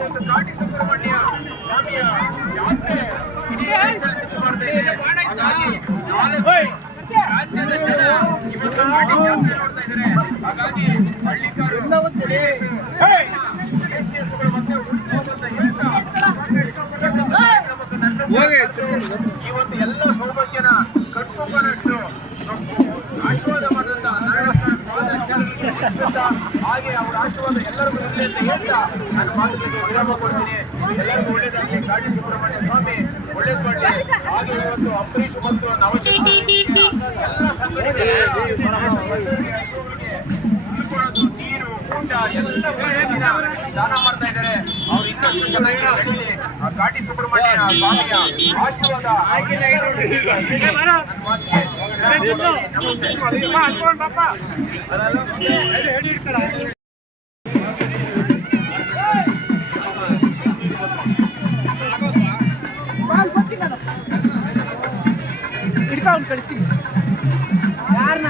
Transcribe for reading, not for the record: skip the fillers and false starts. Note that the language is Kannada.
ಇವತ್ತು ಘಾಟಿ ಸುಬ್ರಹ್ಮಣ್ಯ ಸ್ವಾಮಿಯ ಯಾತ್ರೆ ಇಡೀ ದೇಶದಲ್ಲಿ ಸುಮಾರು ಇದೆ. ಹಾಗಾಗಿ ರಾಜ್ಯದ ಜನ ಇವತ್ತು ಘಾಟಿ ಜಾತ್ರೆ ನೋಡ್ತಾ ಇದ್ದಾರೆ. ಹಾಗಾಗಿ ಹಳ್ಳಿಕಾರು ಮತ್ತೆ ಉಳಿಸಬೇಕು ಅಂತ ಹೇಳ್ತಾ ಈ ಒಂದು ಎಲ್ಲ ಸೌಭಾಗ್ಯನ ಕಟ್ಕೊಂಡಷ್ಟು ಆಶೀರ್ವಾದ ಮಾಡಿದಂತ ಹಾಗೆ ಅವರ ಆಶೀರ್ವಾದ ಎಲ್ಲರಿಗೂ ಇರಲಿ ಅಂತ ಹೇಳ್ತಾ ನಾನು ಮಾತುಕತೆ ವಿರಾಮ ಕೊಡ್ತೀನಿ. ಎಲ್ಲರಿಗೂ ಒಳ್ಳೇದಾಗಲಿ. ಘಾಟಿ ಸುಬ್ರಹ್ಮಣ್ಯ ಸ್ವಾಮಿ ಒಳ್ಳೇದು ಮಾಡಲಿ. ಹಾಗೆ ಇವತ್ತು ಅಂಬರೀಷ್ ಮತ್ತು ನವಜೋತ್ ಎಲ್ಲ ಉಳ್ಕೊಳ್ಳೋದು ನೀರು ಊಟ ಎಲ್ಲ ದಾನ ಮಾಡ್ತಾ ಇದ್ದಾರೆ. ಅವ್ರು ಇನ್ನಷ್ಟು ಚೆನ್ನಾಗಿ ಬೆಳೀಲಿ. ಆ ಘಾಟಿ ಸುಬ್ರಹ್ಮಣ್ಯ ಸ್ವಾಮಿಯ ಆಶೀರ್ವಾದ ಕಳಿಸ್ತೀನಿ ಯಾರನ್ನ